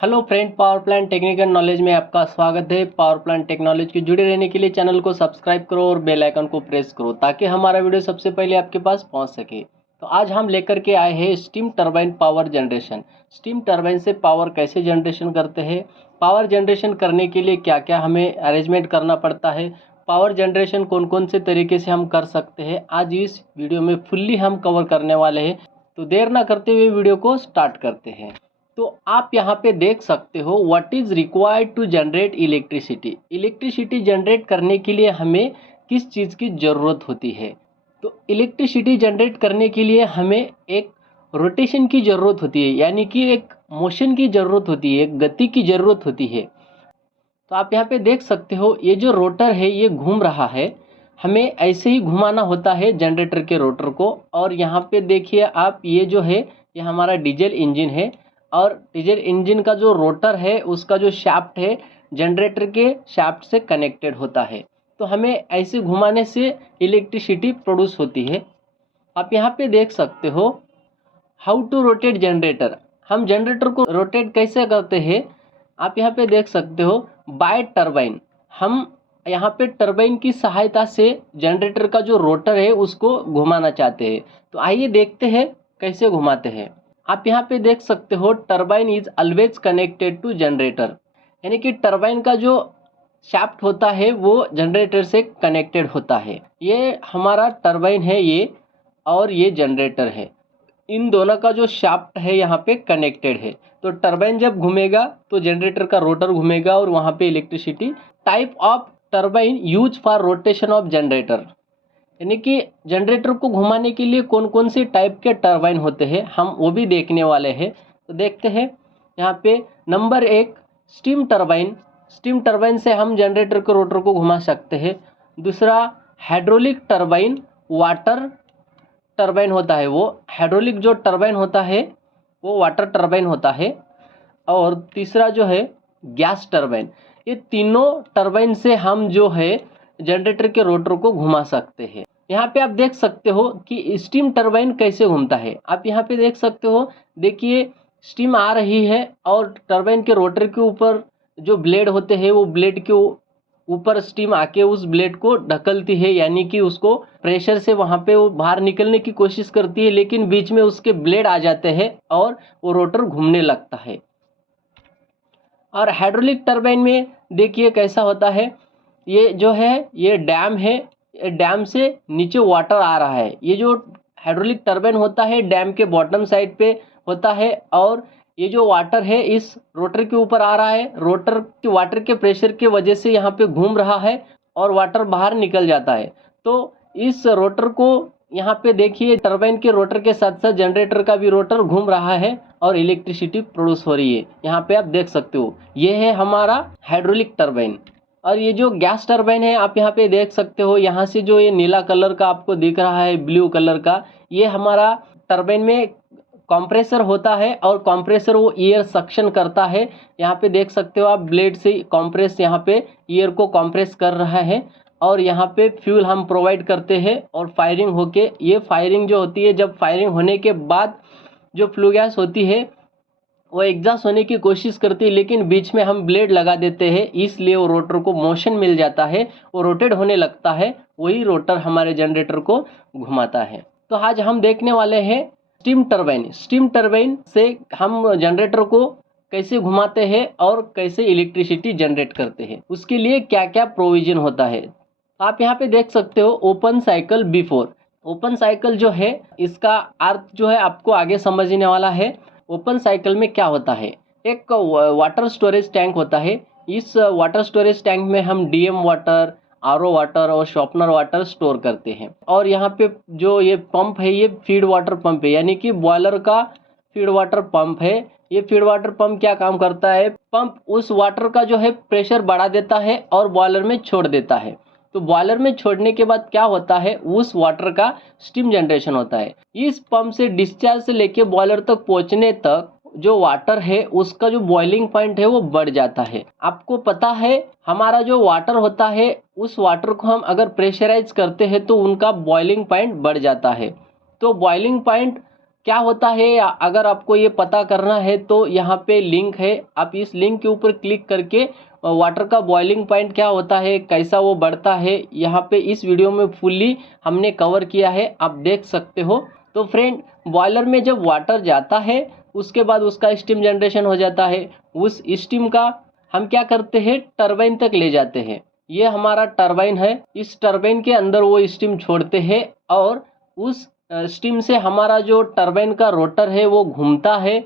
Hello friend, power plant technical knowledge में आपका स्वागत है। पावर प्लांट टेक्नोलॉजी के जुड़े रहने के लिए चैनल को सब्सक्राइब करो और बेल आइकन को प्रेस करो ताकि हमारा वीडियो सबसे पहले आपके पास पहुंच सके। तो आज हम लेकर के आए हैं steam turbine power generation. Steam turbine से पावर कैसे जनरेशन करते हैं, पावर जनरेशन करने के लिए क्या क्या हमें अरेंजमेंट करना पड़ता है, पावर जनरेशन कौन कौन से तरीके से हम कर सकते हैं, आज इस वीडियो में फुल्ली हम कवर करने वाले हैं। तो देर ना करते हुए वीडियो को स्टार्ट करते हैं। तो आप यहाँ पे देख सकते हो what is required to generate electricity. Electricity generate करने के लिए हमें किस चीज़ की ज़रूरत होती है। तो इलेक्ट्रिसिटी जनरेट करने के लिए हमें एक रोटेशन की ज़रूरत होती है, यानी कि एक मोशन की ज़रूरत होती है, एक गति की ज़रूरत होती है। तो आप यहाँ पे देख सकते हो ये जो रोटर है ये घूम रहा है, हमें ऐसे ही घुमाना होता है जनरेटर के रोटर को। और यहाँ पे देखिए आप, ये जो है ये हमारा डीजल इंजन है और डीजल इंजन का जो रोटर है उसका जो शाफ्ट है जनरेटर के शाफ्ट से कनेक्टेड होता है। तो हमें ऐसे घुमाने से इलेक्ट्रिसिटी प्रोड्यूस होती है। आप यहाँ पे देख सकते हो हाउ टू रोटेट जनरेटर। हम जनरेटर को रोटेट कैसे करते हैं, आप यहाँ पे देख सकते हो बाय टरबाइन। हम यहाँ पे टरबाइन की सहायता से जनरेटर का जो रोटर है उसको घुमाना चाहते हैं। तो आइए देखते हैं कैसे घुमाते हैं। आप यहाँ पे देख सकते हो turbine is always connected to generator, यानी कि टरबाइन का जो शाफ्ट होता है वो जनरेटर से कनेक्टेड होता है। ये हमारा टरबाइन है ये, और ये जनरेटर है। इन दोनों का जो शाफ्ट है यहाँ पे कनेक्टेड है। तो टरबाइन जब घूमेगा तो जनरेटर का रोटर घूमेगा और वहाँ पे electricity. Type of turbine use for rotation of generator, यानी कि जनरेटर को घुमाने के लिए कौन कौन से टाइप के टरबाइन होते हैं हम वो भी देखने वाले हैं। तो देखते हैं यहाँ पे number 1 steam turbine. Steam turbine से हम जनरेटर के रोटर को घुमा सकते हैं। दूसरा हाइड्रोलिक टरबाइन, वाटर टरबाइन होता है वो। हाइड्रोलिक जो टरबाइन होता है वो वाटर टरबाइन होता है। और तीसरा जो है गैस टरबाइन। ये तीनों टरबाइन से हम जो है जनरेटर के रोटर को घुमा सकते हैं। यहाँ पे आप देख सकते हो कि स्टीम टरबाइन कैसे घूमता है। आप यहाँ पे देख सकते हो, देखिए स्टीम आ रही है और टरबाइन के रोटर के ऊपर जो ब्लेड होते हैं वो ब्लेड के ऊपर स्टीम आके उस ब्लेड को ढकलती है, यानी कि उसको प्रेशर से वहाँ पे वो बाहर निकलने की कोशिश करती है, लेकिन बीच में उसके ब्लेड आ जाते हैं और वो रोटर घूमने लगता है। और हाइड्रोलिक टरबाइन में देखिए कैसा होता है, ये जो है ये डैम है, डैम से नीचे वाटर आ रहा है। ये जो हाइड्रोलिक टरबाइन होता है डैम के बॉटम साइड पे होता है, और ये जो वाटर है इस रोटर के ऊपर आ रहा है। रोटर के वाटर के प्रेशर के वजह से यहाँ पे घूम रहा है और वाटर बाहर निकल जाता है। तो इस रोटर को यहाँ पे देखिए टरबाइन के रोटर के साथ साथ जनरेटर का भी रोटर घूम रहा है और इलेक्ट्रिसिटी प्रोड्यूस हो रही है। यहाँ पे आप देख सकते हो ये है हमारा हाइड्रोलिक टरबाइन। और ये जो गैस टरबाइन है आप यहाँ पे देख सकते हो, यहाँ से जो ये नीला कलर का आपको दिख रहा है ब्लू कलर का, ये हमारा टरबाइन में कंप्रेसर होता है और कंप्रेसर वो एयर सक्शन करता है। यहाँ पे देख सकते हो आप ब्लेड से कंप्रेस, यहाँ पे एयर को कंप्रेस कर रहा है और यहाँ पे फ्यूल हम प्रोवाइड करते हैं और फायरिंग होके, ये फायरिंग जो होती है, जब फायरिंग होने के बाद जो फ्लू गैस होती है वो एग्जॉस्ट होने की कोशिश करती है, लेकिन बीच में हम ब्लेड लगा देते हैं, इसलिए वो रोटर को मोशन मिल जाता है, वो रोटेट होने लगता है। वही रोटर हमारे जनरेटर को घुमाता है। तो आज हम देखने वाले हैं स्टीम टरबाइन। स्टीम टरबाइन से हम जनरेटर को कैसे घुमाते हैं और कैसे इलेक्ट्रिसिटी जनरेट करते हैं, उसके लिए क्या क्या प्रोविजन होता है। आप यहाँ पे देख सकते हो open cycle before. Open cycle जो है इसका अर्थ जो है आपको आगे समझने वाला है। ओपन साइकिल में क्या होता है, एक वाटर स्टोरेज टैंक होता है। इस वाटर स्टोरेज टैंक में हम डीएम वाटर, आरओ वाटर और शॉर्पनर वाटर स्टोर करते हैं। और यहाँ पे जो ये पंप है ये फीड वाटर पंप है, यानी कि बॉयलर का फीड वाटर पंप है। ये फीड वाटर पंप क्या काम करता है, पंप उस वाटर का जो है प्रेशर बढ़ा देता है और बॉयलर में छोड़ देता है। तो बॉयलर में छोड़ने के बाद क्या होता है, उस वाटर का स्टीम जनरेशन होता है। इस पंप से डिस्चार्ज से लेके बॉयलर तक पहुंचने तक जो वाटर है उसका जो बॉइलिंग पॉइंट है वो बढ़ जाता है। आपको पता है हमारा जो वाटर होता है उस वाटर को हम अगर प्रेशराइज करते हैं तो उनका बॉइलिंग पॉइंट बढ़ जाता है। तो बॉइलिंग पॉइंट क्या होता है, अगर आपको ये पता करना है तो यहाँ पे लिंक है, आप इस लिंक के ऊपर क्लिक करके वाटर का बॉइलिंग पॉइंट क्या होता है, कैसा वो बढ़ता है, यहाँ पे इस वीडियो में फुल्ली हमने कवर किया है, आप देख सकते हो। तो फ्रेंड, बॉयलर में जब वाटर जाता है उसके बाद उसका स्टीम जनरेशन हो जाता है। उस स्टीम का हम क्या करते हैं, टरबाइन तक ले जाते हैं। ये हमारा टरबाइन है, इस टरबाइन के अंदर वो स्टीम छोड़ते हैं और उस स्टीम से हमारा जो टरबाइन का रोटर है वो घूमता है,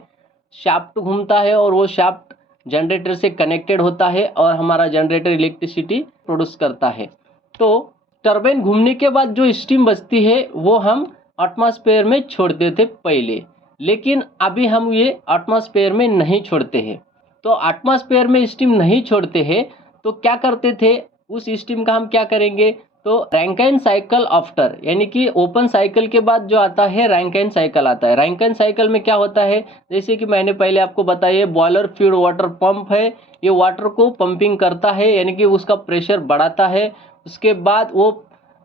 शाफ्ट घूमता है और वो शाफ्ट जनरेटर से कनेक्टेड होता है और हमारा जनरेटर इलेक्ट्रिसिटी प्रोड्यूस करता है। तो टरबाइन घूमने के बाद जो स्टीम बचती है वो हम एटमॉस्फेयर में छोड़ते थे पहले, लेकिन अभी हम ये एटमॉस्फेयर में नहीं छोड़ते हैं। तो एटमॉस्फेयर में स्टीम नहीं छोड़ते हैं तो क्या करते थे, उस स्टीम का हम क्या करेंगे, तो रैंकाइन साइकिल आफ्टर, यानी कि ओपन साइकिल के बाद जो आता है रैंकाइन साइकिल आता है। रैंकाइन साइकिल में क्या होता है, जैसे कि मैंने पहले आपको बताया, बॉयलर फीड वाटर पंप है, ये वाटर को पंपिंग करता है, यानी कि उसका प्रेशर बढ़ाता है। उसके बाद वो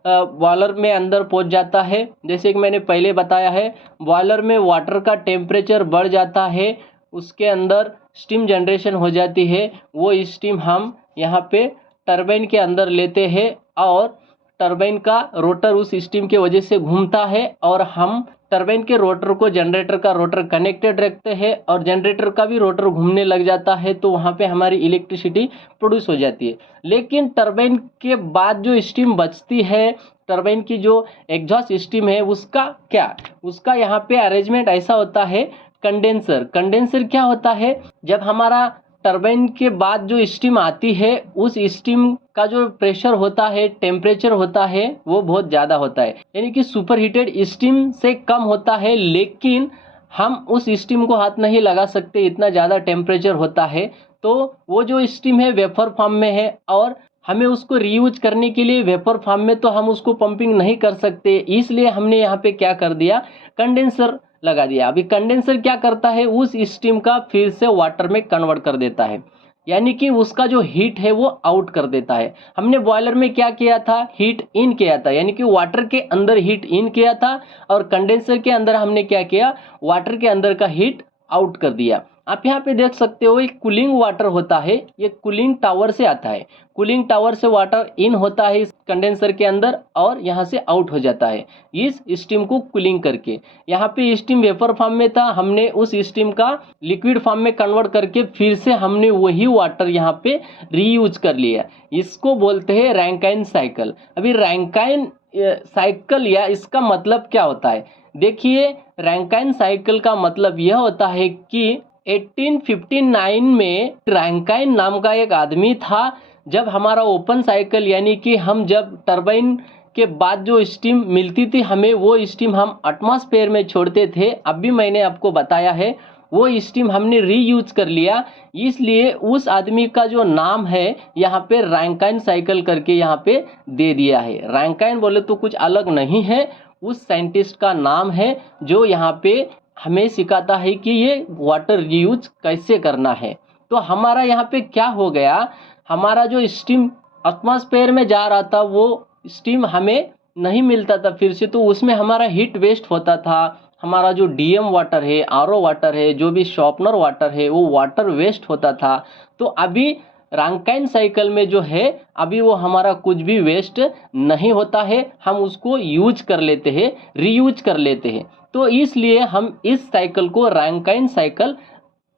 बॉयलर में अंदर पहुंच जाता है। जैसे कि मैंने पहले बताया है, बॉयलर में वाटर का टेम्परेचर बढ़ जाता है, उसके अंदर स्टीम जनरेशन हो जाती है। वो स्टीम हम यहाँ पे टरबाइन के अंदर लेते हैं और टरबाइन का रोटर उस स्टीम के वजह से घूमता है और हम टरबाइन के रोटर को जनरेटर का रोटर कनेक्टेड रखते हैं और जनरेटर का भी रोटर घूमने लग जाता है, तो वहाँ पे हमारी इलेक्ट्रिसिटी प्रोड्यूस हो जाती है। लेकिन टरबाइन के बाद जो स्टीम बचती है, टरबाइन की जो एग्जॉस्ट स्टीम है, उसका क्या, उसका यहाँ पे अरेंजमेंट ऐसा होता है, कंडेंसर। कंडेंसर क्या होता है, जब हमारा टरबाइन के बाद जो स्टीम आती है उस स्टीम का जो प्रेशर होता है, टेम्परेचर होता है, वो बहुत ज़्यादा होता है, यानी कि सुपर हीटेड स्टीम से कम होता है, लेकिन हम उस स्टीम को हाथ नहीं लगा सकते, इतना ज़्यादा टेम्परेचर होता है। तो वो जो स्टीम है वेपर फॉर्म में है और हमें उसको रीयूज करने के लिए वेपर फॉर्म में तो हम उसको पंपिंग नहीं कर सकते, इसलिए हमने यहाँ पे क्या कर दिया, कंडेंसर लगा दिया। अभी कंडेंसर क्या करता है, उस स्टीम का फिर से वाटर में कन्वर्ट कर देता है, यानी कि उसका जो हीट है वो आउट कर देता है। हमने बॉयलर में क्या किया था, हीट इन किया था, यानी कि वाटर के अंदर हीट इन किया था और कंडेंसर के अंदर हमने क्या किया, वाटर के अंदर का हीट आउट कर दिया। आप यहाँ पे देख सकते हो एक कूलिंग वाटर होता है, ये कूलिंग टावर से आता है, कूलिंग टावर से वाटर इन होता है इस कंडेंसर के अंदर और यहाँ से आउट हो जाता है इस स्टीम को कूलिंग करके। यहाँ पे स्टीम वेपर फॉर्म में था, हमने उस स्टीम का लिक्विड फॉर्म में कन्वर्ट करके फिर से हमने वही वाटर यहाँ पे रीयूज कर लिया, इसको बोलते हैं रैंकाइन साइकिल। अभी रैंकाइन साइकिल या इसका मतलब क्या होता है, देखिए रैंकाइन साइकिल का मतलब यह होता है कि 1859 में रैंकाइन नाम का एक आदमी था, जब हमारा ओपन साइकिल, यानी कि हम जब टरबाइन के बाद जो स्टीम मिलती थी हमें, वो स्टीम हम एटमॉस्फेयर में छोड़ते थे, अभी मैंने आपको बताया है, वो स्टीम हमने रीयूज कर लिया, इसलिए उस आदमी का जो नाम है यहाँ पे रैंकाइन साइकिल करके यहाँ पे दे दिया है। रैंकाइन बोले तो कुछ अलग नहीं है, उस साइंटिस्ट का नाम है जो यहाँ पे हमें सिखाता है कि ये वाटर रीयूज कैसे करना है। तो हमारा यहाँ पे क्या हो गया, हमारा जो स्टीम एटमॉस्फेयर में जा रहा था वो स्टीम हमें नहीं मिलता था फिर से, तो उसमें हमारा हीट वेस्ट होता था, हमारा जो डीएम वाटर है, आरओ वाटर है, जो भी शॉर्पनर वाटर है, वो वाटर वेस्ट होता था। तो अभी रैंकाइन साइकिल में जो है, अभी वो हमारा कुछ भी वेस्ट नहीं होता है, हम उसको यूज कर लेते हैं, रीयूज कर लेते हैं। तो इसलिए हम इस साइकिल को रैंकाइन साइकिल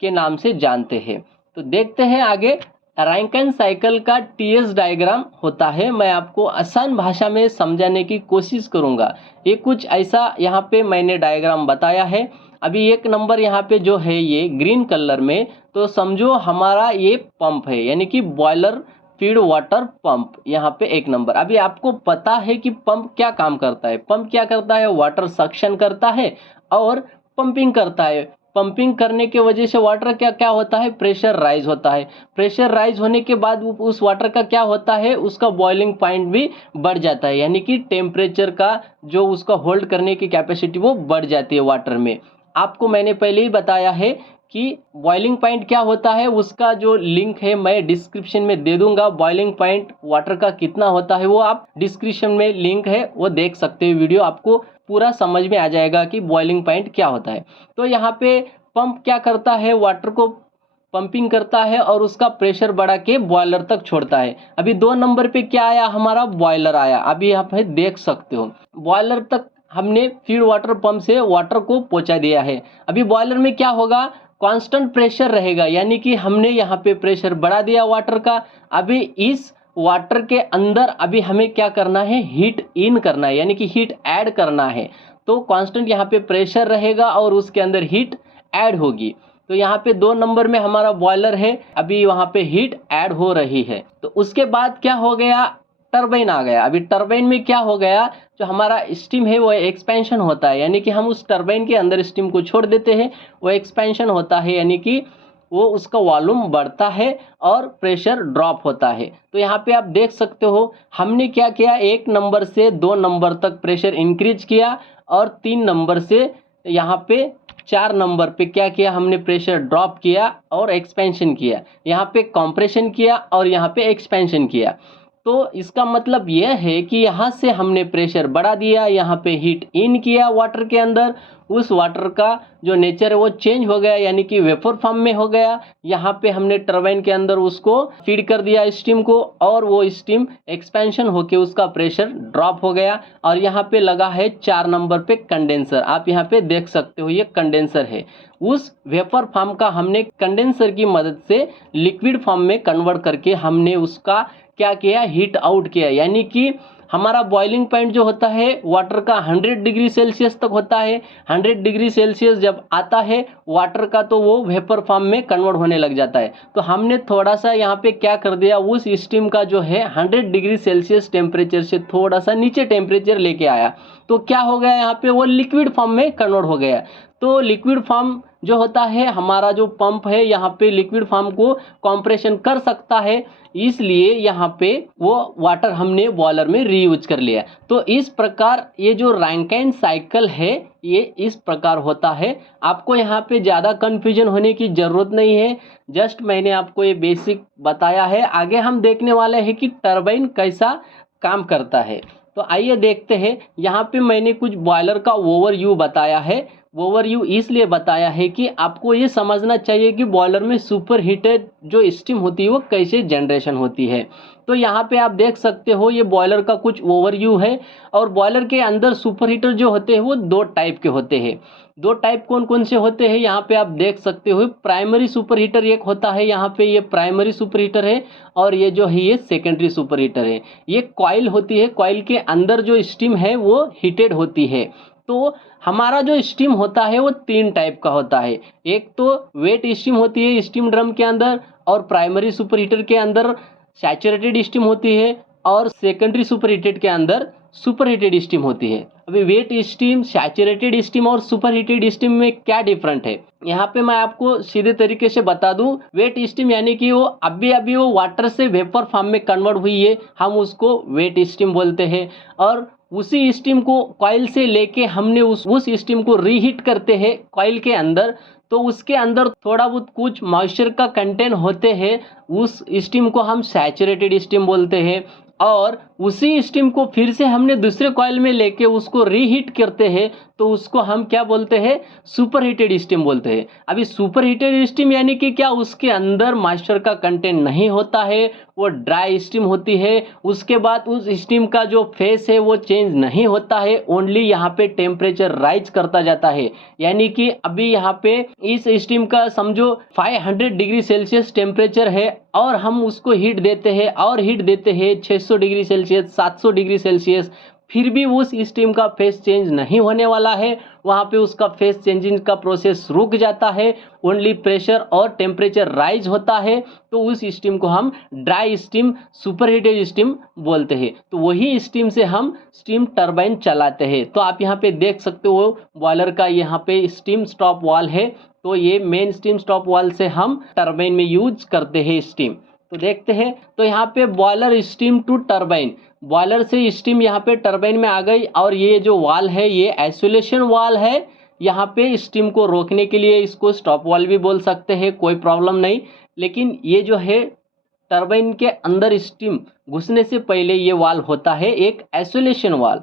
के नाम से जानते हैं। तो देखते हैं आगे, रैंकाइन साइकिल का टीएस डायग्राम होता है, मैं आपको आसान भाषा में समझाने की कोशिश करूंगा। ये कुछ ऐसा यहाँ पे मैंने डायग्राम बताया है। अभी एक नंबर यहाँ पे जो है ये ग्रीन कलर में, तो समझो हमारा ये पंप है, यानी कि बॉयलर फीड वाटर पंप, यहाँ पे एक नंबर। अभी आपको पता है कि पंप क्या काम करता है, पंप क्या करता है, वाटर सक्शन करता है और पंपिंग करता है। पंपिंग करने के वजह से वाटर क्या क्या होता है, प्रेशर राइज होता है, प्रेशर राइज होने के बाद उस वाटर का क्या होता है, उसका बॉइलिंग पॉइंट भी बढ़ जाता है, यानी कि टेम्परेचर का जो उसका होल्ड करने की कैपेसिटी वो बढ़ जाती है वाटर में। आपको मैंने पहले ही बताया है कि बॉइलिंग पॉइंट क्या होता है, उसका जो लिंक है मैं डिस्क्रिप्शन में दे दूंगा। बॉइलिंग पॉइंट वाटर का कितना होता है वो आप डिस्क्रिप्शन में लिंक है वो देख सकते हो। वीडियो आपको पूरा समझ में आ जाएगा कि बॉइलिंग पॉइंट क्या होता है। तो यहाँ पे पंप क्या करता है, वाटर को पंपिंग करता है और उसका प्रेशर बढ़ा के बॉयलर तक छोड़ता है। अभी 2 नंबर पे क्या आया, हमारा बॉयलर आया। अभी यहाँ पे देख सकते हो बॉयलर तक हमने फीड वाटर पंप से वाटर को पहुंचा दिया है। अभी बॉयलर में क्या होगा, कांस्टेंट प्रेशर रहेगा, यानी कि हमने यहाँ पे प्रेशर बढ़ा दिया वाटर का। अभी इस वाटर के अंदर अभी हमें क्या करना है, हीट इन करना है, यानी कि हीट ऐड करना है। तो कांस्टेंट यहाँ पे प्रेशर रहेगा और उसके अंदर हीट ऐड होगी। तो यहाँ पे 2 नंबर में हमारा बॉयलर है, अभी वहाँ पे हीट ऐड हो रही है। तो उसके बाद क्या हो गया, टरबाइन आ गया। अभी टरबाइन में क्या हो गया, जो हमारा स्टीम है वो एक्सपेंशन होता है, यानी कि हम उस टरबाइन के अंदर स्टीम को छोड़ देते हैं, वो एक्सपेंशन होता है, यानी कि वो उसका वॉल्यूम बढ़ता है और प्रेशर ड्रॉप होता है। तो यहाँ पे आप देख सकते हो हमने क्या किया, 1 नंबर से 2 नंबर तक प्रेशर इंक्रीज किया और 3 नंबर से यहाँ पे 4 नंबर पे क्या किया, हमने प्रेशर ड्रॉप किया और एक्सपेंशन किया। यहाँ पे कंप्रेशन किया और यहाँ पे एक्सपेंशन किया। तो इसका मतलब यह है कि यहाँ से हमने प्रेशर बढ़ा दिया, यहाँ पे हीट इन किया वाटर के अंदर, उस वाटर का जो नेचर है वो चेंज हो गया, यानी कि वेपर फॉर्म में हो गया। यहाँ पे हमने टरबाइन के अंदर उसको फीड कर दिया स्टीम को, और वो स्टीम एक्सपेंशन होके उसका प्रेशर ड्रॉप हो गया। और यहाँ पे लगा है 4 नंबर पे कंडेंसर, आप यहाँ पे देख सकते हो ये कंडेंसर है। उस वेपर फॉर्म का हमने कंडेंसर की मदद से लिक्विड फॉर्म में कन्वर्ट करके हमने उसका क्या किया, हीट आउट किया। यानी कि हमारा बॉइलिंग पॉइंट जो होता है वाटर का 100 डिग्री सेल्सियस तक होता है। 100 डिग्री सेल्सियस जब आता है वाटर का, तो वो वेपर फॉर्म में कन्वर्ट होने लग जाता है। तो हमने थोड़ा सा यहाँ पे क्या कर दिया, उस स्टीम का जो है 100 डिग्री सेल्सियस टेम्परेचर से थोड़ा सा नीचे टेम्परेचर लेके आया। तो क्या हो गया, यहाँ पे वो लिक्विड फॉर्म में कन्वर्ट हो गया। तो लिक्विड फॉर्म जो होता है, हमारा जो पंप है यहाँ पे लिक्विड फॉर्म को कंप्रेशन कर सकता है, इसलिए यहाँ पे वो वाटर हमने बॉयलर में रीयूज कर लिया। तो इस प्रकार ये जो रैंकाइन साइकिल है ये इस प्रकार होता है। आपको यहाँ पे ज़्यादा कन्फ्यूजन होने की ज़रूरत नहीं है, जस्ट मैंने आपको ये बेसिक बताया है। आगे हम देखने वाले हैं कि टरबाइन कैसा काम करता है। तो आइए देखते हैं। यहाँ पे मैंने कुछ बॉयलर का ओवरव्यू बताया है। ओवरव्यू इसलिए बताया है कि आपको ये समझना चाहिए कि बॉयलर में सुपर हीटेड जो स्टीम होती है वो कैसे जनरेशन होती है। तो यहाँ पे आप देख सकते हो ये बॉयलर का कुछ ओवरव्यू है। और बॉयलर के अंदर सुपर हीटर जो होते हैं वो 2 टाइप के होते हैं। 2 टाइप कौन कौन से होते हैं, यहाँ पे आप देख सकते हो। प्राइमरी सुपर हीटर एक होता है, यहाँ पे ये प्राइमरी सुपर हीटर है, और ये जो है ये सेकेंडरी सुपर हीटर है। ये कॉइल होती है, कॉइल के अंदर जो स्टीम है वो हीटेड होती है। तो हमारा जो स्टीम होता है वो 3 टाइप का होता है। एक तो वेट स्टीम होती है स्टीम ड्रम के अंदर, और प्राइमरी सुपर हीटर के अंदर सैचुरेटेड स्टीम होती है, और सेकेंडरी सुपर हीटेड के अंदर सुपर हीटेड स्टीम होती है। अभी वेट स्टीम, सैचुरेटेड स्टीम और सुपर हीटेड स्टीम में क्या डिफरेंट है, यहाँ पे मैं आपको सीधे तरीके से बता दूं। वेट स्टीम यानी कि वो अभी वो वाटर से वेपर फॉर्म में कन्वर्ट हुई है, हम उसको वेट स्टीम बोलते हैं। और उसी स्टीम को कॉइल से लेके हमने उस स्टीम को रीहीट करते हैं कॉइल के अंदर, तो उसके अंदर थोड़ा बहुत कुछ मॉइस्चर का कंटेंट होते हैं, उस स्टीम को हम सैचुरेटेड स्टीम बोलते हैं। और उसी स्टीम को फिर से हमने दूसरे कॉइल में लेके उसको रीहीट करते हैं, तो उसको हम क्या बोलते हैं, सुपर हीटेड स्टीम बोलते हैं। अभी सुपर हीटेड स्टीम यानी कि क्या, उसके अंदर मॉइस्चर का कंटेंट नहीं होता है, वो ड्राई स्टीम होती है। उसके बाद उस स्टीम का जो फेस है वो चेंज नहीं होता है, ओनली यहाँ पे टेम्परेचर राइज करता जाता है। यानी कि अभी यहाँ पे इस स्टीम का समझो 500 डिग्री सेल्सियस टेम्परेचर है, और हम उसको हीट देते हैं और हीट देते हैं 600 डिग्री सेल्सियस, 700 डिग्री सेल्सियस, फिर भी उस स्टीम का फेस चेंज नहीं होने वाला है। वहाँ पे उसका फेस चेंजिंग का प्रोसेस रुक जाता है, ओनली प्रेशर और टेम्परेचर राइज होता है। तो उस स्टीम को हम dry steam, super heated steam बोलते हैं। तो वही स्टीम से हम स्टीम टरबाइन चलाते हैं। तो आप यहाँ पे देख सकते हो बॉयलर का यहाँ पे स्टीम स्टॉप वाल है, तो ये मेन स्टीम स्टॉप वाल से हम टरबाइन में यूज करते हैं स्टीम। तो देखते हैं, तो यहाँ पे boiler steam to turbine, boiler से स्टीम यहाँ पे टरबाइन में आ गई। और ये जो वाल है ये आइसोलेशन वाल है, यहाँ पे स्टीम को रोकने के लिए इसको स्टॉप वाल्व भी बोल सकते हैं, कोई प्रॉब्लम नहीं। लेकिन ये जो है टरबाइन के अंदर स्टीम घुसने से पहले ये वाल्व होता है एक आइसोलेशन वाल्व।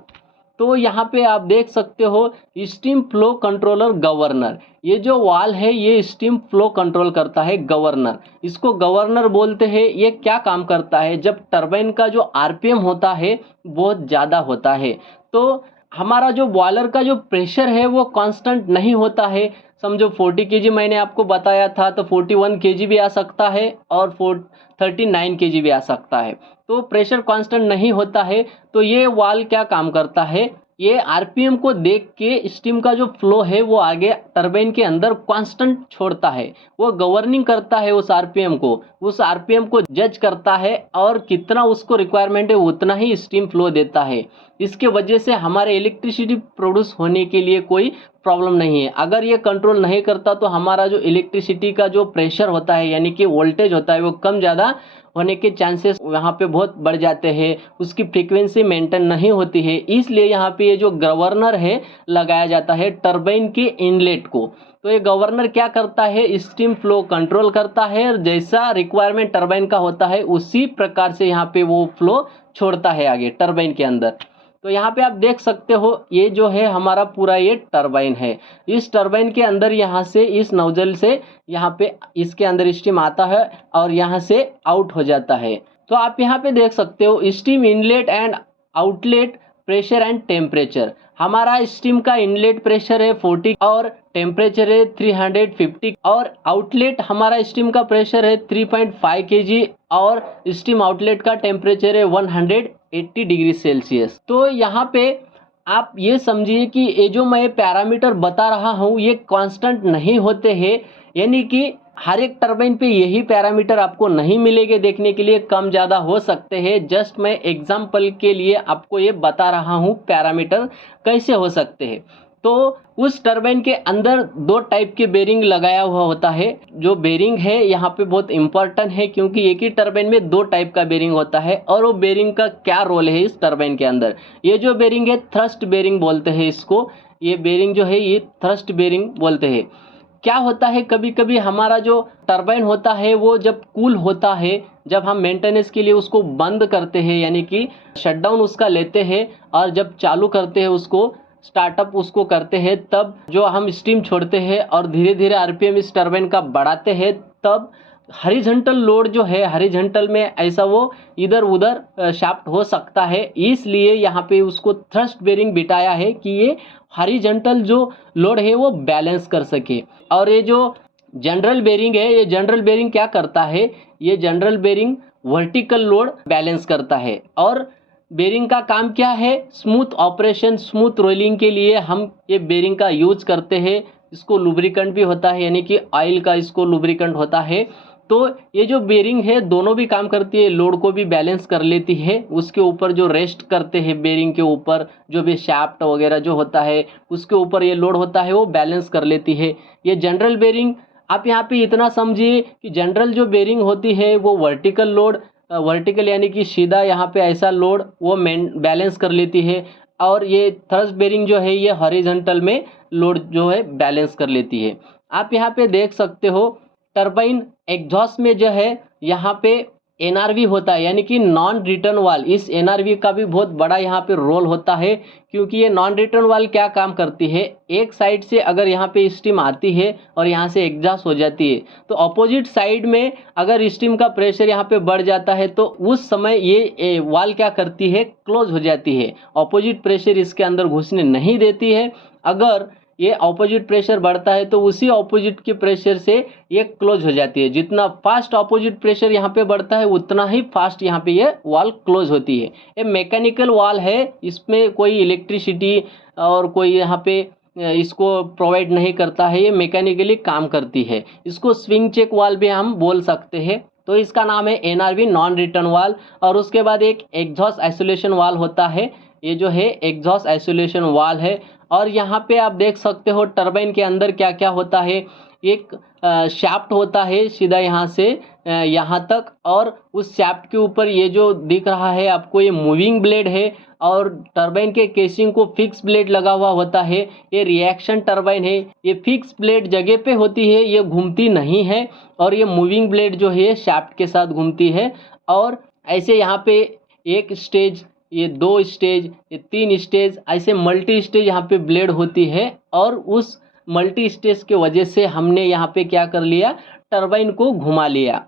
तो यहाँ पे आप देख सकते हो स्टीम फ्लो कंट्रोलर गवर्नर, ये जो वाल्व है ये स्टीम फ्लो कंट्रोल करता है गवर्नर, इसको गवर्नर बोलते हैं। ये क्या काम करता है, जब टरबाइन का जो आरपीएम होता है बहुत ज़्यादा होता है तो हमारा जो बॉयलर का जो प्रेशर है वो कांस्टेंट नहीं होता है। समझो 40 केजी मैंने आपको बताया था तो 41 केजी भी आ सकता है और 39 केजी भी आ सकता है, तो प्रेशर कांस्टेंट नहीं होता है। तो ये वाल्व क्या काम करता है, ये आरपीएम को देख के स्टीम का जो फ्लो है वो आगे टरबाइन के अंदर कांस्टेंट छोड़ता है, वो गवर्निंग करता है उस आरपीएम को, उस आरपीएम को जज करता है और कितना उसको रिक्वायरमेंट है उतना ही स्टीम फ्लो देता है। इसके वजह से हमारे इलेक्ट्रिसिटी प्रोड्यूस होने के लिए कोई प्रॉब्लम नहीं है। अगर ये कंट्रोल नहीं करता तो हमारा जो इलेक्ट्रिसिटी का जो प्रेशर होता है यानी कि वोल्टेज होता है वो कम ज़्यादा होने के चांसेस यहाँ पे बहुत बढ़ जाते हैं, उसकी फ्रीक्वेंसी मेंटेन नहीं होती है। इसलिए यहाँ पे ये जो गवर्नर है लगाया जाता है टरबाइन के इनलेट को। तो ये गवर्नर क्या करता है, स्टीम फ्लो कंट्रोल करता है और जैसा रिक्वायरमेंट टरबाइन का होता है उसी प्रकार से यहाँ पे वो फ्लो छोड़ता है आगे टरबाइन के अंदर। तो यहाँ पे आप देख सकते हो ये जो है हमारा पूरा ये टरबाइन है। इस टरबाइन के अंदर यहाँ से इस नोजल से यहाँ पे इसके अंदर स्टीम आता है और यहाँ से आउट हो जाता है। तो आप यहाँ पे देख सकते हो steam inlet and outlet pressure and temperature. हमारा स्टीम का इनलेट प्रेशर है 40 और टेम्परेचर है 350 और आउटलेट हमारा स्टीम का प्रेशर है 3.5 kg और स्टीम आउटलेट का टेम्परेचर है 180 डिग्री सेल्सियस। तो यहाँ पे आप ये समझिए कि ये जो मैं पैरामीटर बता रहा हूँ ये कांस्टेंट नहीं होते हैं, यानी कि हर एक टरबाइन पे यही पैरामीटर आपको नहीं मिलेंगे देखने के लिए, कम ज़्यादा हो सकते हैं। जस्ट मैं एग्जांपल के लिए आपको ये बता रहा हूँ पैरामीटर कैसे हो सकते हैं। तो उस टरबाइन के अंदर दो टाइप के बेरिंग लगाया हुआ होता है। जो बेरिंग है यहाँ पे बहुत इंपॉर्टेंट है क्योंकि एक ही टरबाइन में दो टाइप का बेरिंग होता है और वो बेरिंग का क्या रोल है इस टरबाइन के अंदर। ये जो बेरिंग है थ्रस्ट बेरिंग बोलते हैं इसको, ये बेरिंग जो है ये थ्रस्ट बेरिंग बोलते हैं। क्या होता है कभी कभी हमारा जो टरबाइन होता है वो जब कूल होता है, जब हम मेंटेनेंस के लिए उसको बंद करते हैं यानी कि शटडाउन उसका लेते हैं और जब चालू करते हैं उसको स्टार्टअप उसको करते हैं, तब जो हम स्टीम छोड़ते हैं और धीरे धीरे आरपीएम इस टरबाइन का बढ़ाते हैं, तब हॉरिजॉन्टल लोड जो है हॉरिजॉन्टल में ऐसा वो इधर उधर शाफ्ट हो सकता है। इसलिए यहाँ पे उसको थ्रस्ट बेरिंग बिठाया है कि ये हॉरिजॉन्टल जो लोड है वो बैलेंस कर सके। और ये जो जनरल बेरिंग है, ये जनरल बेरिंग क्या करता है, ये journal bearing vertical load balance करता है। और बेरिंग का काम क्या है, स्मूथ ऑपरेशन, स्मूथ रोलिंग के लिए हम ये बेरिंग का यूज करते हैं। इसको लुब्रिकेंट भी होता है यानी कि ऑयल का इसको लुब्रिकेंट होता है। तो ये जो बेरिंग है दोनों भी काम करती है, लोड को भी बैलेंस कर लेती है, उसके ऊपर जो रेस्ट करते हैं बेरिंग के ऊपर जो भी शाफ्ट वगैरह जो होता है उसके ऊपर ये लोड होता है वो बैलेंस कर लेती है। ये जनरल बेरिंग आप यहाँ पे इतना समझिए कि जनरल जो बेरिंग होती है वो वर्टिकल लोड, वर्टिकल यानी कि सीधा यहाँ पे ऐसा लोड वो बैलेंस कर लेती है, और ये थ्रस्ट बेरिंग जो है ये हॉरिजॉन्टल में लोड जो है बैलेंस कर लेती है। आप यहाँ पे देख सकते हो टरबाइन एग्जॉस्ट में जो है यहाँ पे एनआरवी होता है यानी कि नॉन रिटर्न वाल। इस एनआरवी का भी बहुत बड़ा यहाँ पे रोल होता है क्योंकि ये नॉन रिटर्न वाल क्या काम करती है, एक साइड से अगर यहाँ पे स्टीम आती है और यहाँ से एग्जॉस्ट हो जाती है तो अपोजिट साइड में अगर स्टीम का प्रेशर यहाँ पे बढ़ जाता है तो उस समय ये वाल क्या करती है, क्लोज हो जाती है, अपोजिट प्रेशर इसके अंदर घुसने नहीं देती है। अगर ये ऑपोजिट प्रेशर बढ़ता है तो उसी ऑपोजिट के प्रेशर से ये क्लोज हो जाती है। जितना फास्ट ऑपोजिट प्रेशर यहाँ पे बढ़ता है उतना ही फास्ट यहाँ पे ये वाल क्लोज होती है। ये मैकेनिकल वाल है, इसमें कोई इलेक्ट्रिसिटी और कोई यहाँ पे इसको प्रोवाइड नहीं करता है, ये मैकेनिकली काम करती है। इसको स्विंग चेक वाल भी हम बोल सकते हैं। तो इसका नाम है एनआरवी नॉन रिटर्न वाल। और उसके बाद एक एग्जॉस्ट आइसोलेशन वाल होता है, ये जो है एग्जॉस्ट आइसोलेशन वाल है। और यहाँ पे आप देख सकते हो टरबाइन के अंदर क्या क्या होता है, एक शाफ्ट होता है सीधा यहाँ से यहाँ तक, और उस शाफ्ट के ऊपर ये जो दिख रहा है आपको ये मूविंग ब्लेड है, और टरबाइन के केसिंग को फिक्स ब्लेड लगा हुआ होता है। ये रिएक्शन टरबाइन है, ये फिक्स ब्लेड जगह पे होती है, ये घूमती नहीं है, और ये मूविंग ब्लेड जो है शाफ्ट के साथ घूमती है। और ऐसे यहाँ पे एक स्टेज, ये 2 स्टेज, ये 3 स्टेज, ऐसे मल्टी स्टेज यहाँ पे ब्लेड होती है। और उस मल्टी स्टेज के वजह से हमने यहाँ पे क्या कर लिया, टरबाइन को घुमा लिया।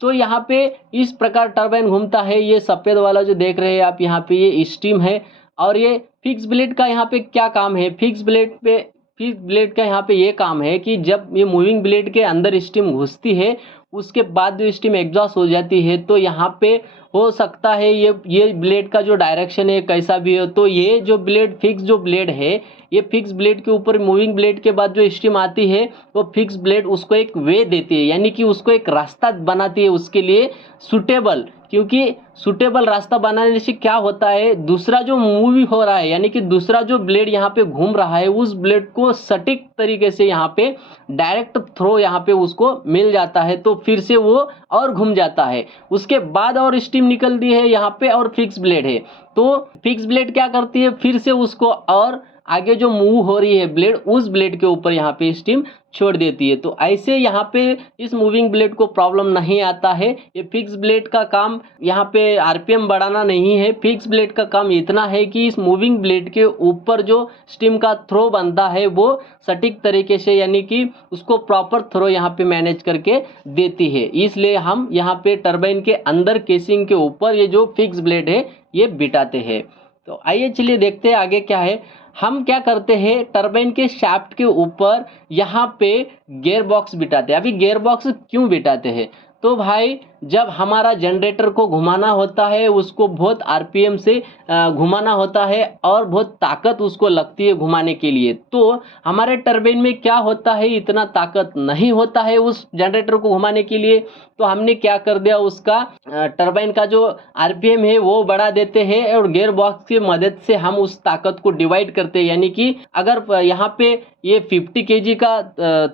तो यहाँ पे इस प्रकार टरबाइन घूमता है। ये सफ़ेद वाला जो देख रहे हैं आप यहाँ पे, ये स्टीम है। और ये फिक्स ब्लेड का यहाँ पे क्या काम है, फिक्स ब्लेड का यहाँ पे ये काम है कि जब ये मूविंग ब्लेड के अंदर स्टीम घुसती है, उसके बाद जो स्टीम एग्जॉस्ट हो जाती है, तो यहाँ पे हो सकता है ये ब्लेड का जो डायरेक्शन है कैसा भी हो, तो ये जो ब्लेड फिक्स जो ब्लेड है, ये फिक्स ब्लेड के ऊपर मूविंग ब्लेड के बाद जो स्टीम आती है, वो फिक्स ब्लेड उसको एक वे देती है, यानी कि उसको एक रास्ता बनाती है उसके लिए सूटेबल। क्योंकि सूटेबल रास्ता बनाने से क्या होता है, दूसरा जो मूव हो रहा है, यानी कि दूसरा जो ब्लेड यहाँ पे घूम रहा है, उस ब्लेड को सटीक तरीके से यहाँ पे डायरेक्ट थ्रो यहाँ पे उसको मिल जाता है, तो फिर से वो और घूम जाता है। उसके बाद और स्टीम निकलती है यहाँ पे, और फिक्स ब्लेड है, तो फिक्स ब्लेड क्या करती है, फिर से उसको और आगे जो मूव हो रही है ब्लेड, उस ब्लेड के ऊपर यहाँ पे स्टीम छोड़ देती है। तो ऐसे यहाँ पे इस मूविंग ब्लेड को प्रॉब्लम नहीं आता है। ये फिक्स ब्लेड का काम यहाँ पे आरपीएम बढ़ाना नहीं है, फिक्स ब्लेड का काम इतना है कि इस मूविंग ब्लेड के ऊपर जो स्टीम का थ्रो बनता है वो सटीक तरीके से, यानी कि उसको प्रॉपर थ्रो यहाँ पे मैनेज करके देती है। इसलिए हम यहाँ पे टरबाइन के अंदर केसिंग के ऊपर ये जो फिक्स ब्लेड है ये बिठाते हैं। तो आइए चलिए देखते हैं आगे क्या है। हम क्या करते हैं, टरबाइन के शाफ्ट के ऊपर यहाँ पे गियर बॉक्स बिठाते हैं। अभी गियर बॉक्स क्यों बिठाते हैं, तो भाई जब हमारा जनरेटर को घुमाना होता है, उसको बहुत आरपीएम से घुमाना होता है और बहुत ताकत उसको लगती है घुमाने के लिए। तो हमारे टरबाइन में क्या होता है, इतना ताकत नहीं होता है उस जनरेटर को घुमाने के लिए। तो हमने क्या कर दिया, उसका टरबाइन का जो आरपीएम है वो बढ़ा देते हैं, और गियर बॉक्स की मदद से हम उस ताकत को डिवाइड करते हैं। यानी कि अगर यहाँ पे ये 50 kg का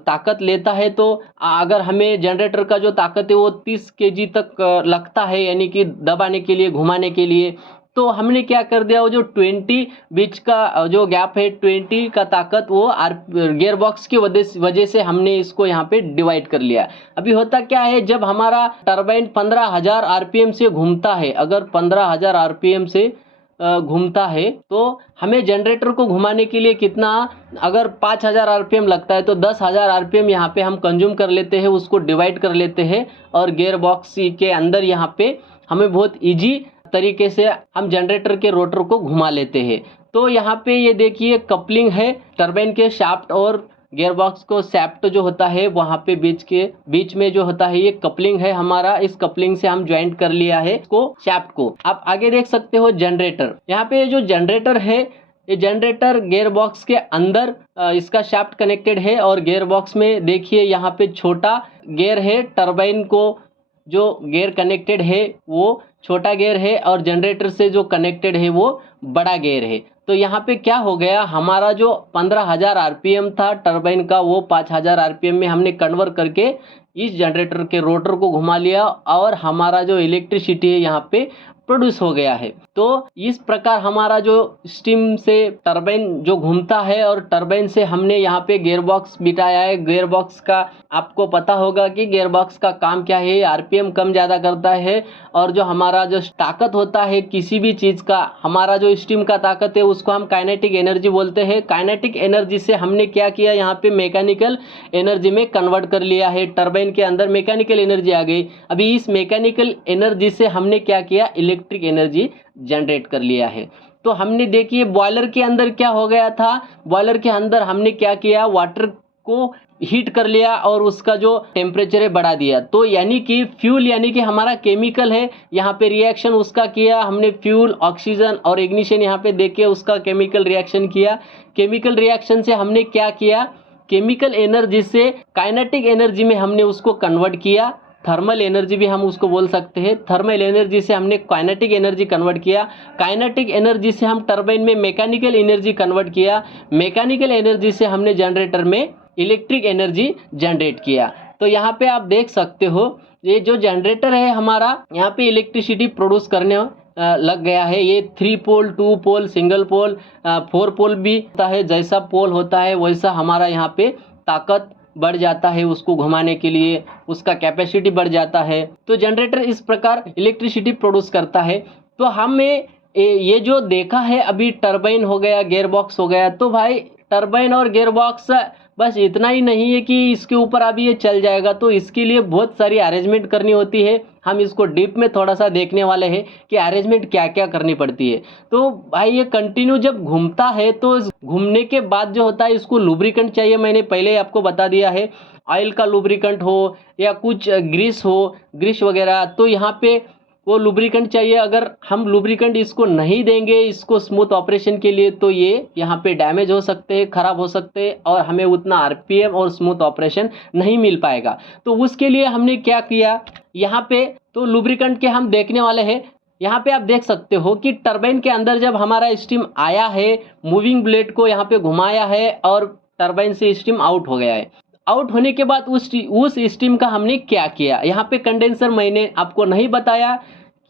ताकत लेता है, तो अगर हमें जनरेटर का जो ताकत है वो 30 kg तक लगता है, यानी कि दबाने के लिए, घुमाने के लिए। तो हमने क्या कर दिया, वो जो 20 बीच का जो गैप है, 20 का ताकत वो गियर बॉक्स की वजह से हमने इसको यहाँ पे डिवाइड कर लिया। अभी होता क्या है, जब हमारा टरबाइन 15,000 आरपीएम से घूमता है, अगर 15,000 आरपीएम से घूमता है, तो हमें जनरेटर को घुमाने के लिए कितना, अगर 5,000 आरपीएम लगता है, तो 10,000 आरपीएम यहाँ पे हम कंज्यूम कर लेते हैं, उसको डिवाइड कर लेते हैं, और गियर बॉक्स के अंदर यहाँ पे हमें बहुत इजी तरीके से हम जनरेटर के रोटर को घुमा लेते हैं। तो यहाँ पे ये देखिए कपलिंग है, टरबाइन के शाफ्ट और गियर बॉक्स को शाफ्ट जो होता है वहाँ पे बीच में जो होता है ये कपलिंग है हमारा। इस कपलिंग से हम ज्वाइंट कर लिया है इसको, शाफ्ट को। आप आगे देख सकते हो जनरेटर। यहाँ पे जो जनरेटर है, ये जनरेटर गियर बॉक्स के अंदर इसका शाफ्ट कनेक्टेड है, और गियर बॉक्स में देखिए यहाँ पे छोटा गियर है, टरबाइन को जो गियर कनेक्टेड है वो छोटा गियर है, और जनरेटर से जो कनेक्टेड है वो बड़ा गियर है। तो यहाँ पे क्या हो गया, हमारा जो 15,000 आरपीएम था टरबाइन का, वो 5,000 आरपीएम में हमने कन्वर्ट करके इस जनरेटर के रोटर को घुमा लिया, और हमारा जो इलेक्ट्रिसिटी है यहाँ पे प्रोड्यूस हो गया है। तो इस प्रकार हमारा जो स्टीम से टरबाइन जो घूमता है, और टरबाइन से हमने यहाँ पे गियर बॉक्स बिठाया है। गियर बॉक्स का आपको पता होगा कि गियर बॉक्स का काम क्या है, आरपीएम कम ज़्यादा करता है, और जो हमारा जो ताकत होता है किसी भी चीज़ का, हमारा जो स्टीम का ताकत है उसको हम काइनेटिक एनर्जी बोलते हैं। काइनेटिक एनर्जी से हमने क्या किया, यहाँ पे मैकेनिकल एनर्जी में कन्वर्ट कर लिया है। टरबाइन के अंदर मैकेनिकल एनर्जी आ गई। अभी इस मैकेनिकल एनर्जी से हमने क्या किया, इलेक्ट्रिक एनर्जी जनरेट कर लिया है। तो हमने देखिए बॉयलर के अंदर क्या हो गया था, बॉयलर के अंदर हमने क्या किया, वाटर को हीट कर लिया और उसका जो टेम्परेचर है बढ़ा दिया। तो यानी कि फ्यूल, यानी कि हमारा केमिकल है, यहाँ पे रिएक्शन उसका किया हमने, फ्यूल, ऑक्सीजन और इग्निशन यहाँ पे देके उसका केमिकल रिएक्शन किया। केमिकल रिएक्शन से हमने क्या किया, केमिकल एनर्जी से काइनेटिक एनर्जी में हमने उसको कन्वर्ट किया। थर्मल एनर्जी भी हम उसको बोल सकते हैं। थर्मल एनर्जी से हमने काइनेटिक एनर्जी कन्वर्ट किया। काइनेटिक एनर्जी से हम टरबाइन में मैकेनिकल एनर्जी कन्वर्ट किया। मैकेनिकल एनर्जी से हमने जनरेटर में इलेक्ट्रिक एनर्जी जनरेट किया। तो यहाँ पे आप देख सकते हो ये जो जनरेटर है हमारा यहाँ पे इलेक्ट्रिसिटी प्रोड्यूस करने लग गया है। ये 3 पोल, 2 पोल, सिंगल पोल, 4 पोल भी होता है। जैसा पोल होता है वैसा हमारा यहाँ पे ताकत बढ़ जाता है, उसको घुमाने के लिए उसका कैपेसिटी बढ़ जाता है। तो जनरेटर इस प्रकार इलेक्ट्रिसिटी प्रोड्यूस करता है। तो हमें ये जो देखा है अभी, टरबाइन हो गया, गियर बॉक्स हो गया। तो भाई टरबाइन और गियर बॉक्स बस इतना ही नहीं है कि इसके ऊपर अभी ये चल जाएगा, तो इसके लिए बहुत सारी अरेंजमेंट करनी होती है। हम इसको डीप में थोड़ा सा देखने वाले हैं कि अरेंजमेंट क्या क्या करनी पड़ती है। तो भाई ये कंटिन्यू जब घूमता है तो घूमने के बाद जो होता है इसको लुब्रिकेंट चाहिए। मैंने पहले आपको बता दिया है, ऑयल का लुब्रिकेंट हो या कुछ ग्रीस हो, ग्रीस वगैरह, तो यहाँ पे वो लुब्रिकेंट चाहिए। अगर हम लुब्रिकेंट इसको नहीं देंगे इसको स्मूथ ऑपरेशन के लिए, तो ये यहाँ पे डैमेज हो सकते हैं, ख़राब हो सकते हैं और हमें उतना आरपीएम और स्मूथ ऑपरेशन नहीं मिल पाएगा। तो उसके लिए हमने क्या किया यहाँ पे, तो लुब्रिकेंट के हम देखने वाले हैं। यहाँ पे आप देख सकते हो कि टरबाइन के अंदर जब हमारा स्टीम आया है, मूविंग ब्लेड को यहाँ पे घुमाया है और टरबाइन से स्टीम आउट हो गया है। आउट होने के बाद उस स्टीम का हमने क्या किया, यहाँ पे कंडेंसर मैंने आपको नहीं बताया,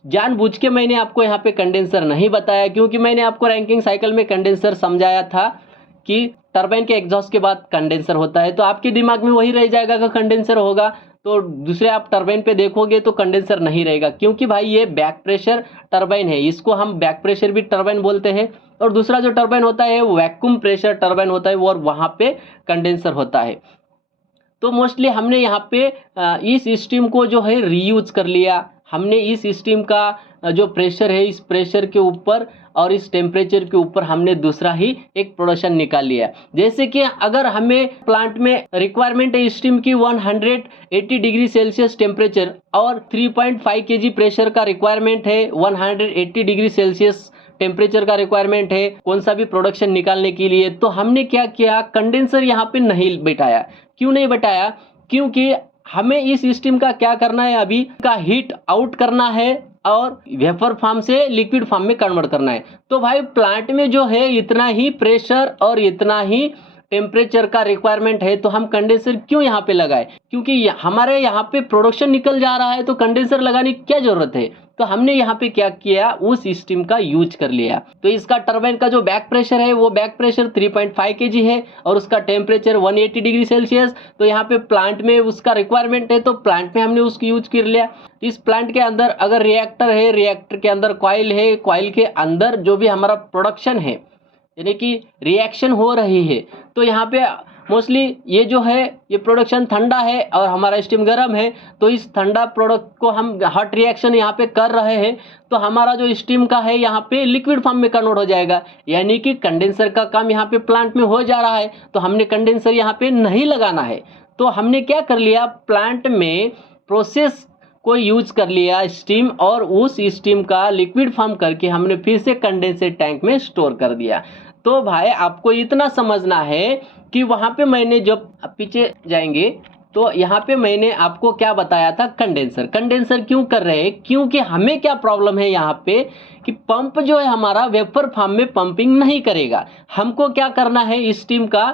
जानबूझ के मैंने आपको यहाँ पे कंडेंसर नहीं बताया, क्योंकि मैंने आपको रैंकिंग साइकिल में कंडेंसर समझाया था कि टरबाइन के एग्जॉस्ट के बाद कंडेंसर होता है। तो आपके दिमाग में वही रह जाएगा कि कंडेंसर होगा, तो दूसरे आप टरबाइन पे देखोगे तो कंडेंसर नहीं रहेगा, क्योंकि भाई ये बैक प्रेशर टरबाइन है, इसको हम बैक प्रेशर भी टरबाइन बोलते हैं। और दूसरा जो टरबाइन होता है वो वैक्यूम प्रेशर टरबाइन होता है, वो और वहाँ पे कंडेंसर होता है। तो मोस्टली हमने यहाँ पे इस स्टीम को जो है रीयूज कर लिया। हमने इस स्टीम का जो प्रेशर है, इस प्रेशर के ऊपर और इस टेम्परेचर के ऊपर हमने दूसरा ही एक प्रोडक्शन निकाल लिया। जैसे कि अगर हमें प्लांट में रिक्वायरमेंट है स्टीम की 180 डिग्री सेल्सियस टेम्परेचर और 3.5 kg प्रेशर का रिक्वायरमेंट है, 180 डिग्री सेल्सियस टेम्परेचर का रिक्वायरमेंट है कौन सा भी प्रोडक्शन निकालने के लिए, तो हमने क्या किया, कंडेंसर यहाँ पे नहीं बैठाया। क्यों नहीं बैठाया, क्योंकि हमें इस स्टीम का क्या करना है, अभी का हीट आउट करना है और वेपर फॉर्म से लिक्विड फॉर्म में कन्वर्ट करना है। तो भाई प्लांट में जो है इतना ही प्रेशर और इतना ही टेम्परेचर का रिक्वायरमेंट है, तो हम कंडेंसर क्यों यहाँ पे लगाए, क्योंकि हमारे यहाँ पे प्रोडक्शन निकल जा रहा है, तो कंडेंसर लगाने की क्या जरूरत है। तो हमने यहाँ पे क्या किया, उस स्टीम का यूज कर लिया। तो इसका टरबाइन का जो बैक प्रेशर है वो बैक प्रेशर 3.5 kg है और उसका टेम्परेचर 180 डिग्री सेल्सियस। तो यहाँ पे प्लांट में उसका रिक्वायरमेंट है, तो प्लांट में हमने उसको यूज कर लिया। इस प्लांट के अंदर अगर रिएक्टर है, रिएक्टर के अंदर कॉइल है, कॉइल के अंदर जो भी हमारा प्रोडक्शन है यानी कि रिएक्शन हो रही है, तो यहाँ पे मोस्टली ये जो है ये प्रोडक्शन ठंडा है और हमारा स्टीम गर्म है। तो इस ठंडा प्रोडक्ट को हम हॉट रिएक्शन यहाँ पे कर रहे हैं, तो हमारा जो स्टीम का है यहाँ पे लिक्विड फॉर्म में कन्वर्ट हो जाएगा, यानी कि कंडेंसर का काम यहाँ पे प्लांट में हो जा रहा है। तो हमने कंडेंसर यहाँ पे नहीं लगाना है, तो हमने क्या कर लिया, प्लांट में प्रोसेस को यूज कर लिया स्टीम, और उस स्टीम का लिक्विड फॉर्म करके हमने फिर से कंडेंसर टैंक में स्टोर कर दिया। तो भाई आपको इतना समझना है कि वहाँ पे मैंने जब पीछे जाएंगे तो यहाँ पे मैंने आपको क्या बताया था, कंडेंसर क्यों कर रहे हैं, क्योंकि हमें क्या प्रॉब्लम है यहाँ पे कि पंप जो है हमारा वेपर फॉर्म में पंपिंग नहीं करेगा। हमको क्या करना है, स्टीम का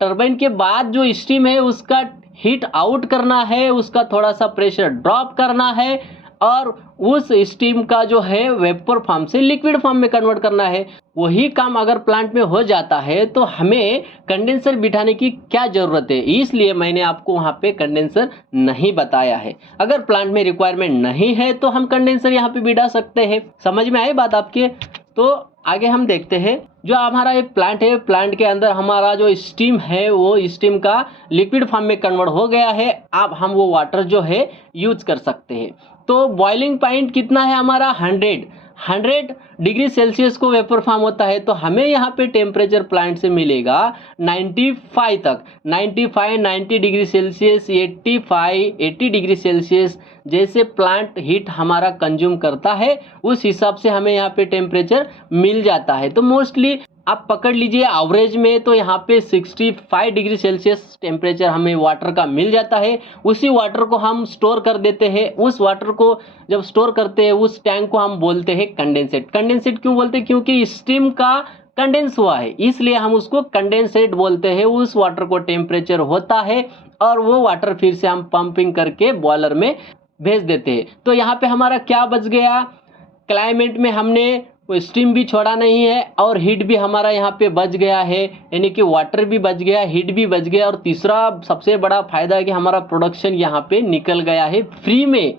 टरबाइन के बाद जो स्टीम है उसका हीट आउट करना है, उसका थोड़ा सा प्रेशर ड्रॉप करना है और उस स्टीम का जो है वेपर फॉर्म से लिक्विड फॉर्म में कन्वर्ट करना है। वही काम अगर प्लांट में हो जाता है तो हमें कंडेंसर बिठाने की क्या ज़रूरत है, इसलिए मैंने आपको वहाँ पे कंडेंसर नहीं बताया है। अगर प्लांट में रिक्वायरमेंट नहीं है तो हम कंडेंसर यहाँ पे बिठा सकते हैं। समझ में आई बात आपके? तो आगे हम देखते हैं, जो हमारा एक प्लांट है, प्लांट के अंदर हमारा जो स्टीम है वो स्टीम का लिक्विड फॉर्म में कन्वर्ट हो गया है। अब हम वो वाटर जो है यूज कर सकते हैं। तो बॉइलिंग पॉइंट कितना है हमारा, 100 डिग्री सेल्सियस को वेपर फॉर्म होता है, तो हमें यहाँ पे टेम्परेचर प्लांट से मिलेगा 95 तक, 90 डिग्री सेल्सियस, 80 डिग्री सेल्सियस। जैसे प्लांट हीट हमारा कंज्यूम करता है उस हिसाब से हमें यहाँ पे टेम्परेचर मिल जाता है। तो मोस्टली आप पकड़ लीजिए एवरेज में तो यहाँ पे 65 डिग्री सेल्सियस टेम्परेचर हमें वाटर का मिल जाता है। उसी वाटर को हम स्टोर कर देते हैं। उस वाटर को जब स्टोर करते हैं उस टैंक को हम बोलते हैं कंडेंसेट। कंडेंसेट क्यों बोलते हैं, क्योंकि स्टीम का कंडेंस हुआ है, इसलिए हम उसको कंडेंसेट बोलते हैं। उस वाटर को टेम्परेचर होता है और वो वाटर फिर से हम पंपिंग करके बॉयलर में भेज देते हैं। तो यहाँ पे हमारा क्या बच गया, क्लाइमेट में हमने स्टीम भी छोड़ा नहीं है और हीट भी हमारा यहाँ पे बच गया है, यानी कि वाटर भी बच गया, हीट भी बच गया, और तीसरा सबसे बड़ा फायदा है कि हमारा प्रोडक्शन यहाँ पे निकल गया है फ्री में।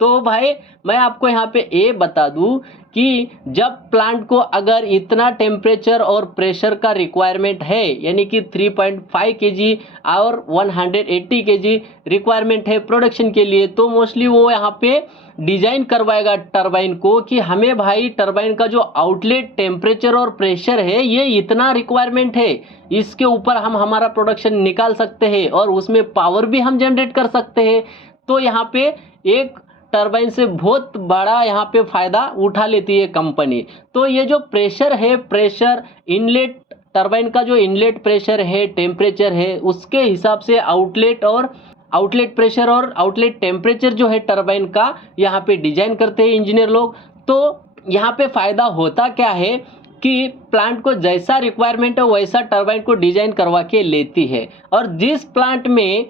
तो भाई मैं आपको यहाँ पे ये बता दूं कि जब प्लांट को अगर इतना टेम्परेचर और प्रेशर का रिक्वायरमेंट है, यानी कि 3.5 kg और 180 kg रिक्वायरमेंट है प्रोडक्शन के लिए, तो मोस्टली वो यहाँ पे डिजाइन करवाएगा टरबाइन को कि हमें भाई टरबाइन का जो आउटलेट टेम्परेचर और प्रेशर है ये इतना रिक्वायरमेंट है, इसके ऊपर हम हमारा प्रोडक्शन निकाल सकते हैं और उसमें पावर भी हम जनरेट कर सकते हैं। तो यहाँ पे एक टरबाइन से बहुत बड़ा यहाँ पे फ़ायदा उठा लेती है कंपनी। तो ये जो प्रेशर है, प्रेशर इनलेट, टरबाइन का जो इनलेट प्रेशर है, टेम्परेचर है, उसके हिसाब से आउटलेट प्रेशर और आउटलेट टेम्परेचर जो है टरबाइन का यहाँ पे डिजाइन करते हैं इंजीनियर लोग। तो यहाँ पे फ़ायदा होता क्या है कि प्लांट को जैसा रिक्वायरमेंट है वैसा टरबाइन को डिजाइन करवा के लेती है, और जिस प्लांट में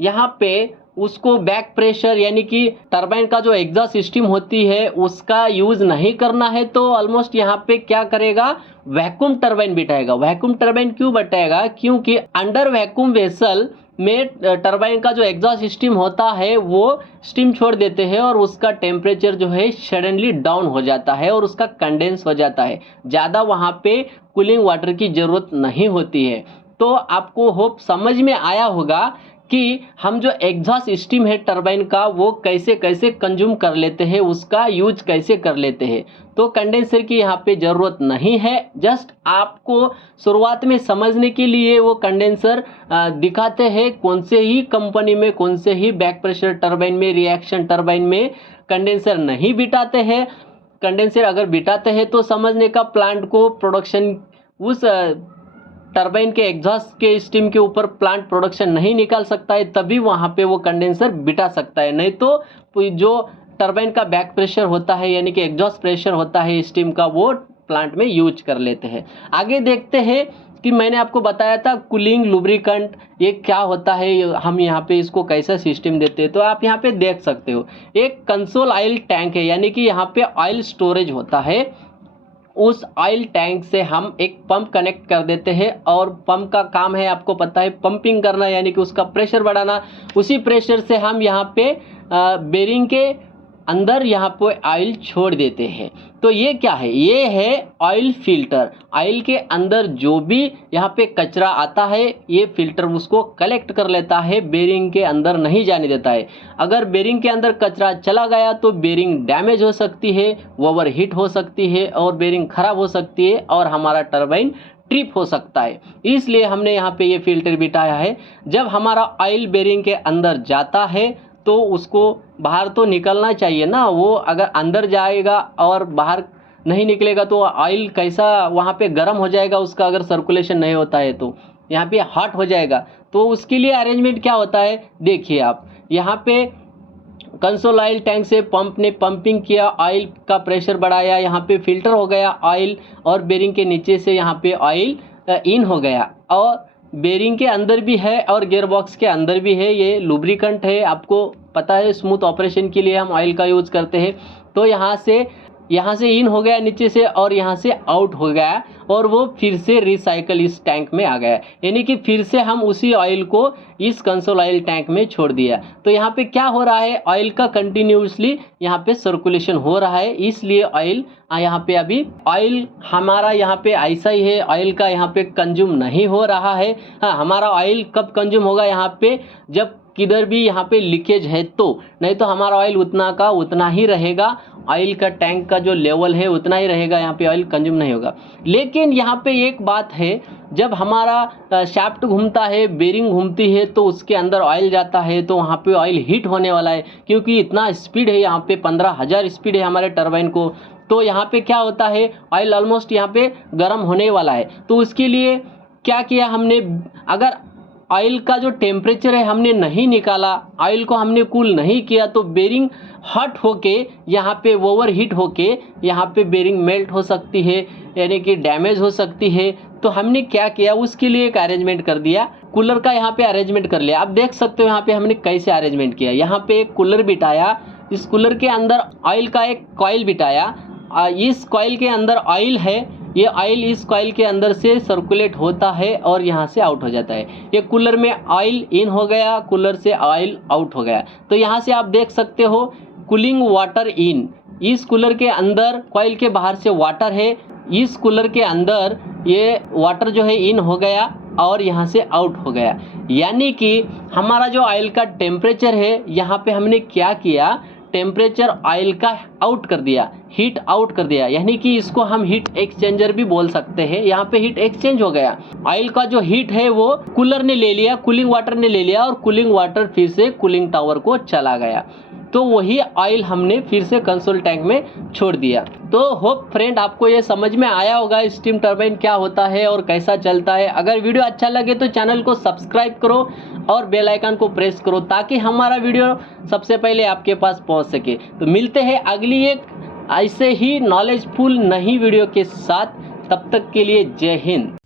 यहाँ पे उसको बैक प्रेशर यानी कि टरबाइन का जो एग्जॉस्ट सिस्टम होती है उसका यूज़ नहीं करना है, तो ऑलमोस्ट यहाँ पे क्या करेगा, वैक्यूम टरबाइन बिठाएगा। वैक्यूम टरबाइन क्यों बिठाएगा, क्योंकि अंडर वैक्यूम वेसल में टरबाइन का जो एग्जॉस्ट सिस्टम होता है वो स्टीम छोड़ देते हैं और उसका टेम्परेचर जो है सडनली डाउन हो जाता है और उसका कंडेंस हो जाता है, ज़्यादा वहाँ पे कूलिंग वाटर की ज़रूरत नहीं होती है। तो आपको होप समझ में आया होगा कि हम जो एग्जॉस्ट स्टीम है टरबाइन का वो कैसे कैसे कंज्यूम कर लेते हैं, उसका यूज कैसे कर लेते हैं। तो कंडेंसर की यहाँ पे ज़रूरत नहीं है, जस्ट आपको शुरुआत में समझने के लिए वो कंडेंसर दिखाते हैं कौन से ही कंपनी में, कौन से ही बैक प्रेशर टरबाइन में, रिएक्शन टरबाइन में कंडेंसर नहीं बिठाते हैं। कंडेंसर अगर बिठाते हैं तो समझने का प्लांट को प्रोडक्शन उस टरबाइन के एग्जॉस्ट के स्टीम के ऊपर प्लांट प्रोडक्शन नहीं निकाल सकता है, तभी वहाँ पे वो कंडेंसर बिठा सकता है। नहीं तो जो टरबाइन का बैक प्रेशर होता है यानी कि एग्जॉस्ट प्रेशर होता है स्टीम का, वो प्लांट में यूज कर लेते हैं। आगे देखते हैं कि मैंने आपको बताया था कूलिंग लुब्रिकेंट ये क्या होता है, हम यहाँ पे इसको कैसा सिस्टम देते हैं। तो आप यहाँ पे देख सकते हो एक कंसोल ऑयल टैंक है, यानी कि यहाँ पे ऑयल स्टोरेज होता है। उस ऑयल टैंक से हम एक पंप कनेक्ट कर देते हैं और पंप का काम है आपको पता है पंपिंग करना, यानी कि उसका प्रेशर बढ़ाना। उसी प्रेशर से हम यहाँ पे बेरिंग के अंदर यहाँ पे ऑयल छोड़ देते हैं। तो ये क्या है, ये है ऑयल फिल्टर। ऑयल के अंदर जो भी यहाँ पे कचरा आता है ये फिल्टर उसको कलेक्ट कर लेता है, बेरिंग के अंदर नहीं जाने देता है। अगर बेरिंग के अंदर कचरा चला गया तो बेरिंग डैमेज हो सकती है, ओवर हीट हो सकती है और बेरिंग खराब हो सकती है और हमारा टरबाइन ट्रिप हो सकता है। इसलिए हमने यहाँ पे ये फिल्टर बिठाया है। जब हमारा ऑयल बेरिंग के अंदर जाता है तो उसको बाहर तो निकलना चाहिए ना, वो अगर अंदर जाएगा और बाहर नहीं निकलेगा तो ऑयल कैसा वहाँ पे गर्म हो जाएगा, उसका अगर सर्कुलेशन नहीं होता है तो यहाँ पे हॉट हो जाएगा। तो उसके लिए अरेंजमेंट क्या होता है, देखिए आप यहाँ पे कंसोल ऑयल टैंक से पंप ने पंपिंग किया, ऑयल का प्रेशर बढ़ाया, यहाँ पे फिल्टर हो गया ऑयल और बेरिंग के नीचे से यहाँ पे ऑयल इन हो गया और बेरिंग के अंदर भी है और गियर बॉक्स के अंदर भी है। ये लुब्रिकेंट है, आपको पता है स्मूथ ऑपरेशन के लिए हम ऑयल का यूज़ करते हैं। तो यहाँ से इन हो गया नीचे से और यहाँ से आउट हो गया और वो फिर से रिसाइकल इस टैंक में आ गया, यानी कि फिर से हम उसी ऑयल को इस कंसोल ऑयल टैंक में छोड़ दिया। तो यहाँ पे क्या हो रहा है, ऑयल का कंटिन्यूसली यहाँ पे सर्कुलेशन हो रहा है, इसलिए ऑयल यहाँ पे अभी ऑयल हमारा यहाँ पे ऐसा ही है, ऑयल का यहाँ पे कंज्यूम नहीं हो रहा है। हाँ, हमारा ऑयल कब कंज्यूम होगा, यहाँ पे जब किधर भी यहाँ पे लीकेज है तो, नहीं तो हमारा ऑयल उतना का उतना ही रहेगा, ऑयल का टैंक का जो लेवल है उतना ही रहेगा, यहाँ पे ऑयल कंज्यूम नहीं होगा। लेकिन यहाँ पे एक बात है, जब हमारा शाफ्ट घूमता है, बेरिंग घूमती है तो उसके अंदर ऑयल जाता है तो वहाँ पे ऑयल हीट होने वाला है, क्योंकि इतना स्पीड है यहाँ पे 15,000 स्पीड है हमारे टरबाइन को। तो यहाँ पे क्या होता है, ऑयल ऑलमोस्ट यहाँ पे गर्म होने वाला है। तो उसके लिए क्या किया हमने, अगर ऑयल का जो टेम्परेचर है हमने नहीं निकाला, ऑयल को हमने कूल नहीं किया तो बेरिंग हॉट होके यहाँ पे ओवर हीट होके यहाँ पे बेरिंग मेल्ट हो सकती है, यानी कि डैमेज हो सकती है। तो हमने क्या किया, उसके लिए एक अरेंजमेंट कर दिया, कूलर का यहाँ पे अरेंजमेंट कर लिया। आप देख सकते हो यहाँ पे हमने कैसे अरेंजमेंट किया। यहाँ पे एक कूलर बिठाया, इस कूलर के अंदर ऑयल का एक कॉइल बिठाया, इस कॉइल के अंदर ऑयल है, ये ऑयल इस कॉइल के अंदर से सर्कुलेट होता है और यहाँ से आउट हो जाता है। ये कूलर में ऑयल इन हो गया, कूलर से ऑयल आउट हो गया। तो यहाँ से आप देख सकते हो कूलिंग वाटर इन, इस कूलर के अंदर कॉइल के बाहर से वाटर है, इस कूलर के अंदर ये वाटर जो है इन हो गया और यहाँ से आउट हो गया। यानी कि हमारा जो ऑयल का टेम्परेचर है, यहाँ पे हमने क्या किया, टेम्परेचर ऑयल का आउट कर दिया, हीट आउट कर दिया। यानी कि इसको हम हीट एक्सचेंजर भी बोल सकते हैं। यहाँ पे हीट एक्सचेंज हो गया, ऑयल का जो हीट है वो कूलर ने ले लिया, कूलिंग वाटर ने ले लिया और कूलिंग वाटर फिर से कूलिंग टावर को चला गया। तो वही ऑयल हमने फिर से कंसोल टैंक में छोड़ दिया। तो होप फ्रेंड आपको ये समझ में आया होगा स्टीम टरबाइन क्या होता है और कैसा चलता है। अगर वीडियो अच्छा लगे तो चैनल को सब्सक्राइब करो और बेल आइकन को प्रेस करो ताकि हमारा वीडियो सबसे पहले आपके पास पहुंच सके। तो मिलते हैं अगली एक ऐसे ही नॉलेजफुल नई वीडियो के साथ, तब तक के लिए जय हिंद।